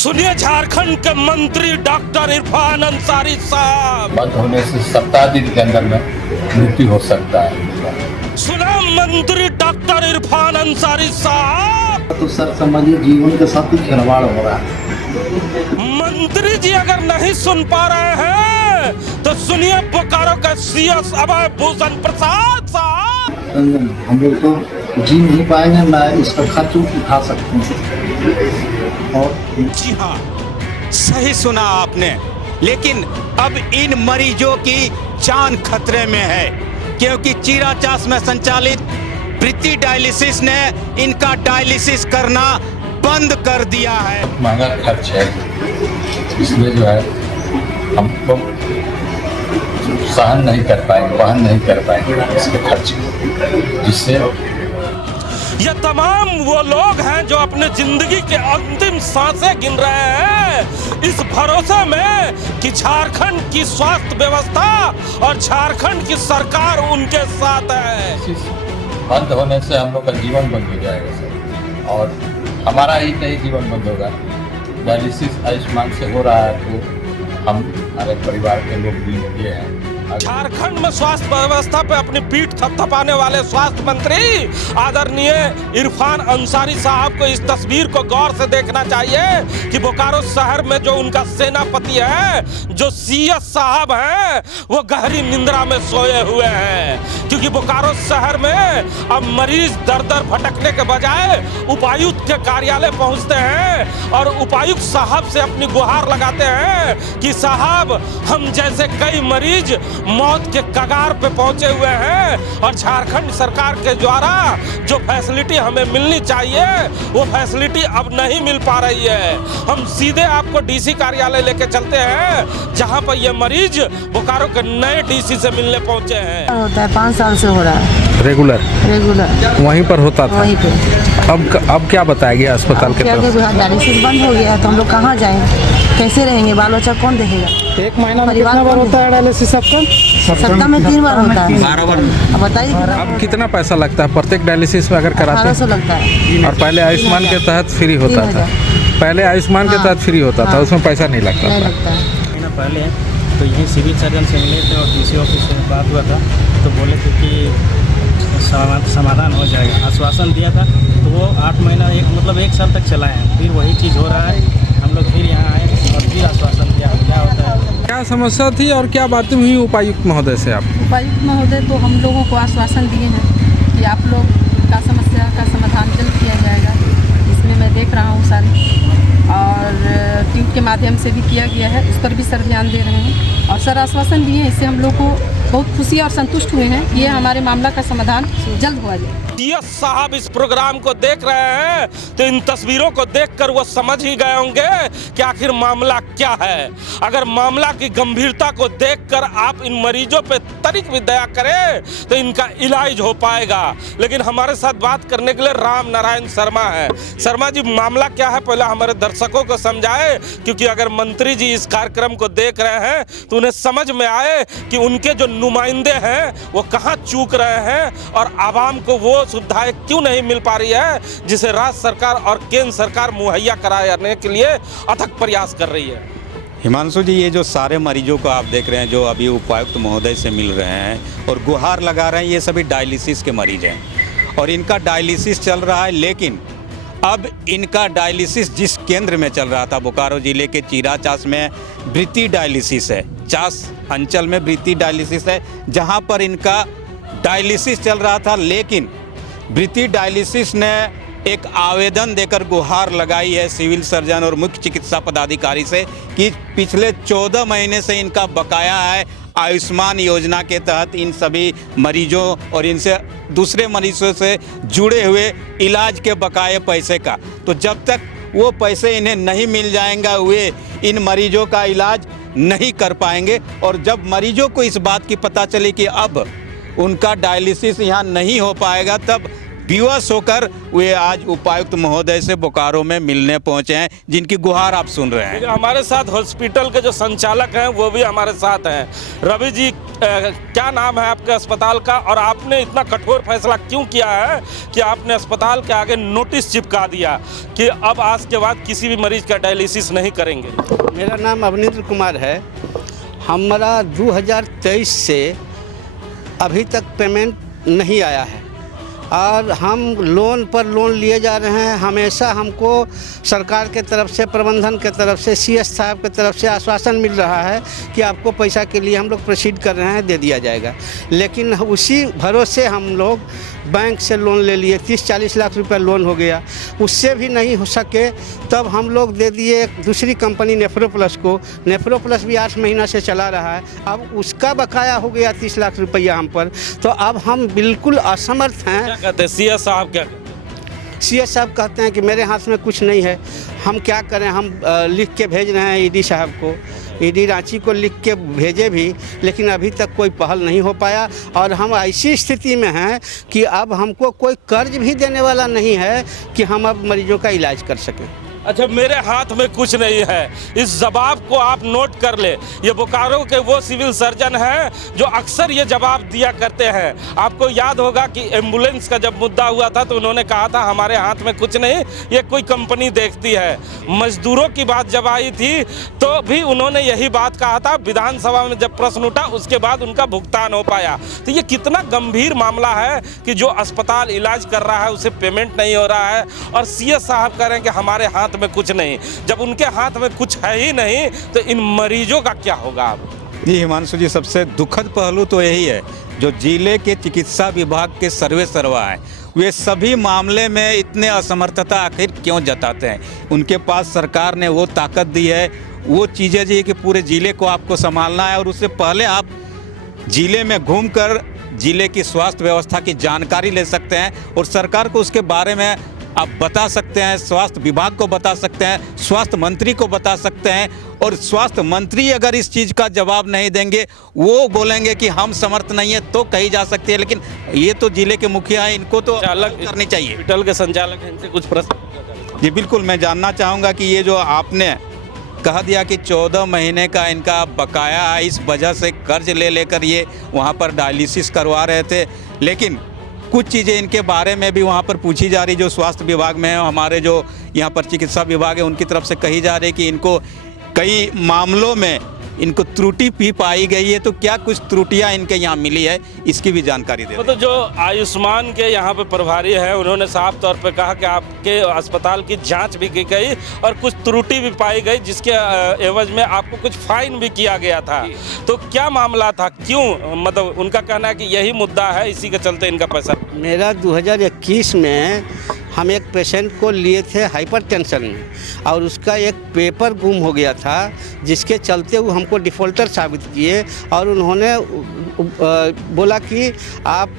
सुनिए झारखंड के मंत्री डॉक्टर इरफान अंसारी साहब। बंद होने से 17 दिन के अंदर में मृत्यु हो सकता है। सुना मंत्री डॉक्टर इरफान अंसारी साहब। तो सर समझिए जीवन के साथ खिलवाड़ हो रहा है। मंत्री जी अगर नहीं सुन पा रहे हैं तो सुनिए बोकारो का सीएस अभय भूषण प्रसाद साहब। हम लोग तो जी नहीं पाएंगे, ना इसका खर्च उठा सकते हैं। और जी हाँ, सही सुना आपने। लेकिन अब इन मरीजों की जान खतरे में है, क्योंकि चीराचास में संचालित प्रीति डायलिसिस ने इनका डायलिसिस करना बंद कर दिया है। महंगा खर्च है, इसलिए जो है हम लोग सहन नहीं कर पाएंगे, वहन नहीं कर पाएंगे इसके खर्च, जिससे ये तमाम वो लोग हैं जो अपने जिंदगी के अंतिम सांसें गिन रहे हैं इस भरोसे में कि झारखंड की स्वास्थ्य व्यवस्था और झारखंड की सरकार उनके साथ है। बंद होने से हम लोग का जीवन बंद हो जाएगा सर, और हमारा ही नहीं जीवन बंद होगा। डायलिसिस आयुष्मान से हो रहा है तो हम हमारे परिवार के लोग भी ये हैं। झारखंड में स्वास्थ्य व्यवस्था पे अपनी पीठ थपथपाने वाले स्वास्थ्य मंत्री आदरणीय इरफान अंसारी साहब को इस तस्वीर को गौर से देखना चाहिए कि बोकारो शहर में जो उनका सेनापति है, जो सीएस साहब हैं, वो गहरी निंद्रा में सोए हुए हैं। क्योंकि बोकारो शहर में अब मरीज दर दर भटकने के बजाय उपायुक्त के कार्यालय पहुंचते हैं और उपायुक्त साहब से अपनी गुहार लगाते हैं कि साहब हम जैसे कई मरीज मौत के कगार पे पहुंचे हुए हैं और झारखंड सरकार के द्वारा जो फैसिलिटी हमें मिलनी चाहिए वो फैसिलिटी अब नहीं मिल पा रही है। हम सीधे आपको डीसी कार्यालय लेके चलते हैं, जहां पर ये मरीज बोकारो के नए डीसी से मिलने पहुंचे हैं। होता है 5 साल से हो रहा है रेगुलर वहीं पर होता था। वहीं पे अब क्या बताया गया अस्पताल के तरफ? डायलिसिस बंद हो गया है तो हम लोग कहाँ जाएं, कैसे रहेंगे, बाल बच्चा कौन देखेगा? एक महीना में कितना बार होता है डायलिसिस आपका? सप्ताह में 3 बार होता है। 12 बार। अब बताइए अब कितना पैसा लगता है प्रत्येक डायलिसिस में अगर कराते हैं? 1800 लगता है। और पहले आयुष्मान के तहत फ्री होता था। पहले आयुष्मान के तहत फ्री होता था, उसमें पैसा नहीं लगता था। महीना पहले तो यहीं सिविल सर्जन से मिले थे और डीसी ऑफिस से बात हुआ था, तो बोले थे कि समाधान हो जाएगा, आश्वासन दिया था। तो वो 8 महीना मतलब 1 साल तक चलाए हैं, फिर वही चीज़ हो रहा है। हम लोग फिर यहाँ आए और फिर आश्वासन दिया, क्या होता है, क्या समस्या थी और क्या बातें हुई उपायुक्त महोदय से? आप उपायुक्त महोदय तो हम लोगों को आश्वासन दिए हैं कि आप लोग का समस्या का समाधान जल्द किया जाएगा। इसमें मैं देख रहा हूँ सर, और ट्वीट के माध्यम से भी किया गया है, इस पर भी सर ध्यान दे रहे हैं और सर आश्वासन दिए हैं। इससे हम लोग को बहुत खुशी और संतुष्ट हुए हैं। ये हमारे मामला का समाधान जल्द हुआ जाए। सीएस साहब इस प्रोग्राम को देख रहे हैं तो इन तस्वीरों को देखकर वो समझ ही गए होंगे कि आखिर मामला क्या है। अगर मामला की गंभीरता को देखकर आप इन मरीजों पे तनिक भी दया करें तो इनका इलाज हो पाएगा। लेकिन हमारे साथ बात करने के लिए राम नारायण शर्मा है। शर्मा जी, मामला क्या है पहले हमारे दर्शकों को समझाए, क्योंकि अगर मंत्री जी इस कार्यक्रम को देख रहे हैं तो उन्हें समझ में आए कि उनके जो नुमाइंदे हैं वो कहाँ चूक रहे हैं और आवाम को वो सुविधाएं क्यों नहीं मिल पा रही है जिसे राज्य सरकार और केंद्र सरकार मुहैया कराने के लिए अथक प्रयास कर रही है। हिमांशु जी, ये जो सारे मरीजों को आप देख रहे हैं जो अभी उपायुक्त महोदय से मिल रहे हैं और गुहार लगा रहे हैं, ये सभी डायलिसिस के मरीज हैं और इनका डायलिसिस चल रहा है। लेकिन अब इनका डायलिसिस जिस केंद्र में चल रहा था बोकारो जिले के चीराचास में प्रीति डायलिसिस है, चास अंचल में प्रीति डायलिसिस है, जहां पर इनका डायलिसिस चल रहा था। लेकिन प्रीति डायलिसिस ने एक आवेदन देकर गुहार लगाई है सिविल सर्जन और मुख्य चिकित्सा पदाधिकारी से कि पिछले 14 महीने से इनका बकाया है आयुष्मान योजना के तहत इन सभी मरीजों और इनसे दूसरे मरीजों से जुड़े हुए इलाज के बकाये पैसे का। तो जब तक वो पैसे इन्हें नहीं मिल जाएंगे वे इन मरीजों का इलाज नहीं कर पाएंगे। और जब मरीजों को इस बात की पता चली कि अब उनका डायलिसिस यहाँ नहीं हो पाएगा, तब विवश होकर वे आज उपायुक्त महोदय से बोकारो में मिलने पहुंचे हैं, जिनकी गुहार आप सुन रहे हैं। हमारे साथ हॉस्पिटल के जो संचालक हैं वो भी हमारे साथ हैं। रवि जी, क्या नाम है आपके अस्पताल का, और आपने इतना कठोर फैसला क्यों किया है कि आपने अस्पताल के आगे नोटिस चिपका दिया कि अब आज के बाद किसी भी मरीज का डायलिसिस नहीं करेंगे? मेरा नाम अवनींद्र कुमार है। हमारा 2023 से अभी तक पेमेंट नहीं आया है और हम लोन पर लोन लिए जा रहे हैं। हमेशा हमको सरकार के तरफ से, प्रबंधन के तरफ से, सीएस साहब के तरफ से आश्वासन मिल रहा है कि आपको पैसा के लिए हम लोग प्रोसीड कर रहे हैं, दे दिया जाएगा। लेकिन उसी भरोसे हम लोग बैंक से लोन ले लिए, 30-40 लाख रुपए लोन हो गया, उससे भी नहीं हो सके तब हम लोग दे दिए दूसरी कंपनी नेफ्रो प्लस को। नेफ्रो प्लस भी 8 महीना से चला रहा है, अब उसका बकाया हो गया 30 लाख रुपया हम पर। तो अब हम बिल्कुल असमर्थ हैं। क्या कहते हैं सीएस साहब? क्या सीएस साहब कहते हैं कि मेरे हाथ में कुछ नहीं है, हम क्या करें। हम लिख के भेज रहे हैं ईडी साहब को, ईडी रांची को लिख के भेजे भी, लेकिन अभी तक कोई पहल नहीं हो पाया। और हम ऐसी स्थिति में हैं कि अब हमको कोई कर्ज भी देने वाला नहीं है कि हम अब मरीजों का इलाज कर सकें। अच्छा, मेरे हाथ में कुछ नहीं है, इस जवाब को आप नोट कर ले। ये बोकारो के वो सिविल सर्जन हैं जो अक्सर ये जवाब दिया करते हैं। आपको याद होगा कि एम्बुलेंस का जब मुद्दा हुआ था तो उन्होंने कहा था हमारे हाथ में कुछ नहीं, ये कोई कंपनी देखती है। मजदूरों की बात जब आई थी तो भी उन्होंने यही बात कहा था। विधानसभा में जब प्रश्न उठा उसके बाद उनका भुगतान हो पाया। तो ये कितना गंभीर मामला है कि जो अस्पताल इलाज कर रहा है उसे पेमेंट नहीं हो रहा है, और सीएस साहब कह रहे हैं कि हमारे हाथ में कुछ नहीं। जब उनके हाथ में कुछ है ही नहीं तो इन मरीजों का क्या होगा? जी हिमांशु जी, सबसे दुखद पहलू तो यही है, जो जिले के चिकित्सा विभाग के सर्वे सर्वा हैं वे सभी मामले में इतने असमर्थता आखिर क्यों जताते हैं? उनके पास सरकार ने वो ताकत दी है, वो चीज़ें जी कि पूरे ज़िले को आपको संभालना है, और उससे पहले आप ज़िले में घूमकर ज़िले की स्वास्थ्य व्यवस्था की जानकारी ले सकते हैं और सरकार को उसके बारे में आप बता सकते हैं, स्वास्थ्य विभाग को बता सकते हैं, स्वास्थ्य मंत्री को बता सकते हैं। और स्वास्थ्य मंत्री अगर इस चीज़ का जवाब नहीं देंगे, वो बोलेंगे कि हम समर्थ नहीं है, तो कही जा सकती है। लेकिन ये तो जिले के मुखिया हैं, इनको तो अलग करनी चाहिए। हॉस्पिटल के संचालक हैं, इनसे कुछ प्रश्न। जी बिल्कुल, मैं जानना चाहूँगा कि ये जो आपने कहा दिया कि 14 महीने का इनका बकाया है, इस वजह से कर्ज ले लेकर ये वहाँ पर डायलिसिस करवा रहे थे, लेकिन कुछ चीज़ें इनके बारे में भी वहाँ पर पूछी जा रही, जो स्वास्थ्य विभाग में है, हमारे जो यहाँ पर चिकित्सा विभाग है उनकी तरफ से कही जा रही कि इनको कई मामलों में इनको त्रुटि भी पाई गई है। तो क्या कुछ त्रुटियां इनके यहाँ मिली है, इसकी भी जानकारी दे। तो जो आयुष्मान के यहाँ पे प्रभारी हैं उन्होंने साफ तौर पे कहा कि आपके अस्पताल की जांच भी की गई और कुछ त्रुटि भी पाई गई, जिसके एवज में आपको कुछ फाइन भी किया गया था। तो क्या मामला था, क्यों, मतलब उनका कहना है कि यही मुद्दा है, इसी के चलते इनका पैसा। मेरा 2021 में हम एक पेशेंट को लिए थे हाइपरटेंशन में, और उसका एक पेपर गुम हो गया था, जिसके चलते वो हमको डिफ़ॉल्टर साबित किए और उन्होंने बोला कि आप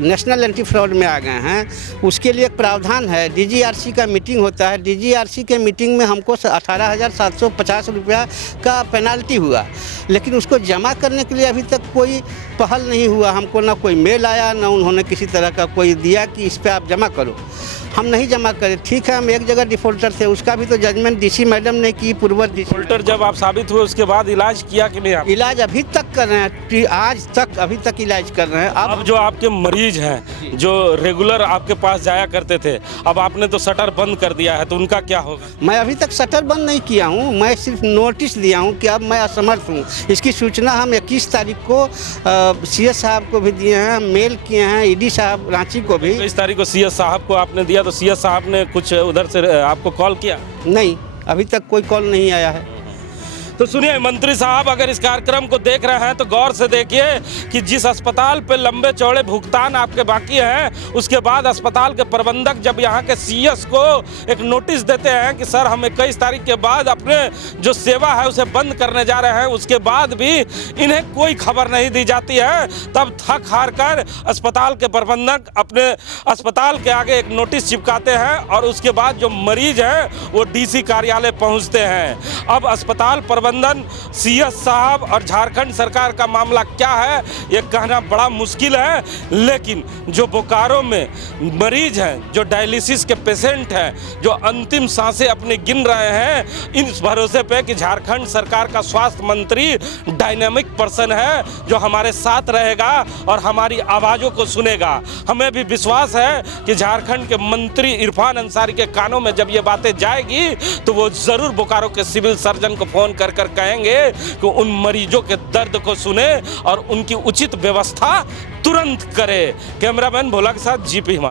नेशनल एंटी फ्रॉड में आ गए हैं। उसके लिए एक प्रावधान है, डीजीआरसी का मीटिंग होता है। डीजीआरसी के मीटिंग में हमको 18,750 रुपया का पेनाल्टी हुआ, लेकिन उसको जमा करने के लिए अभी तक कोई पहल नहीं हुआ। हमको ना कोई मेल आया, ना उन्होंने किसी तरह का कोई दिया कि इस पर आप जमा करो। हम नहीं जमा करें। ठीक है, हम एक जगह डिफ़ॉल्टर थे, उसका भी तो जजमेंट डीसी मैडम ने की। पूर्व डिफ़ॉल्टर जब आप साबित हुए उसके बाद इलाज किया कि नहीं? आप इलाज अभी तक कर रहे हैं, आज तक अभी तक इलाज कर रहे हैं। अब जो आपके मरीज हैं जो रेगुलर आपके पास जाया करते थे, अब आपने तो शटर बंद कर दिया है, तो उनका क्या होगा? मैं अभी तक शटर बंद नहीं किया हूँ, मैं सिर्फ नोटिस दिया हूँ कि अब मैं असमर्थ हूँ। इसकी सूचना हम 21 तारीख को सीएस साहब को भी दिए हैं, मेल किए हैं ईडी साहब रांची को भी। 21 तारीख को सीएस साहब को आपने दिया, तो सीएस साहब ने कुछ उधर से आपको कॉल किया? नहीं, अभी तक कोई कॉल नहीं आया है। तो सुनिए मंत्री साहब, अगर इस कार्यक्रम को देख रहे हैं तो गौर से देखिए कि जिस अस्पताल पे लंबे चौड़े भुगतान आपके बाकी हैं, उसके बाद अस्पताल के प्रबंधक जब यहाँ के सीएस को एक नोटिस देते हैं कि सर हम 21 तारीख के बाद अपने जो सेवा है उसे बंद करने जा रहे हैं, उसके बाद भी इन्हें कोई खबर नहीं दी जाती है, तब थक हार कर अस्पताल के प्रबंधक अपने अस्पताल के आगे एक नोटिस चिपकाते हैं और उसके बाद जो मरीज हैं वो डीसी कार्यालय पहुँचते हैं। अब अस्पताल प्रबंधन, सीएस साहब और झारखंड सरकार का मामला क्या है ये कहना बड़ा मुश्किल है। लेकिन जो बोकारो में मरीज हैं, जो डायलिसिस के पेशेंट हैं, जो अंतिम सांसें अपनी गिन रहे हैं, इस भरोसे पे कि झारखंड सरकार का स्वास्थ्य मंत्री डायनामिक पर्सन है जो हमारे साथ रहेगा और हमारी आवाज़ों को सुनेगा। हमें भी विश्वास है कि झारखंड के मंत्री इरफान अंसारी के कानों में जब ये बातें जाएगी तो वो ज़रूर बोकारो के सिविल सर्जन को फ़ोन कर कर कहेंगे कि उन मरीजों के दर्द को सुने और उनकी उचित व्यवस्था तुरंत करे। कैमरामैन भोला के साथ जीपी हिमा।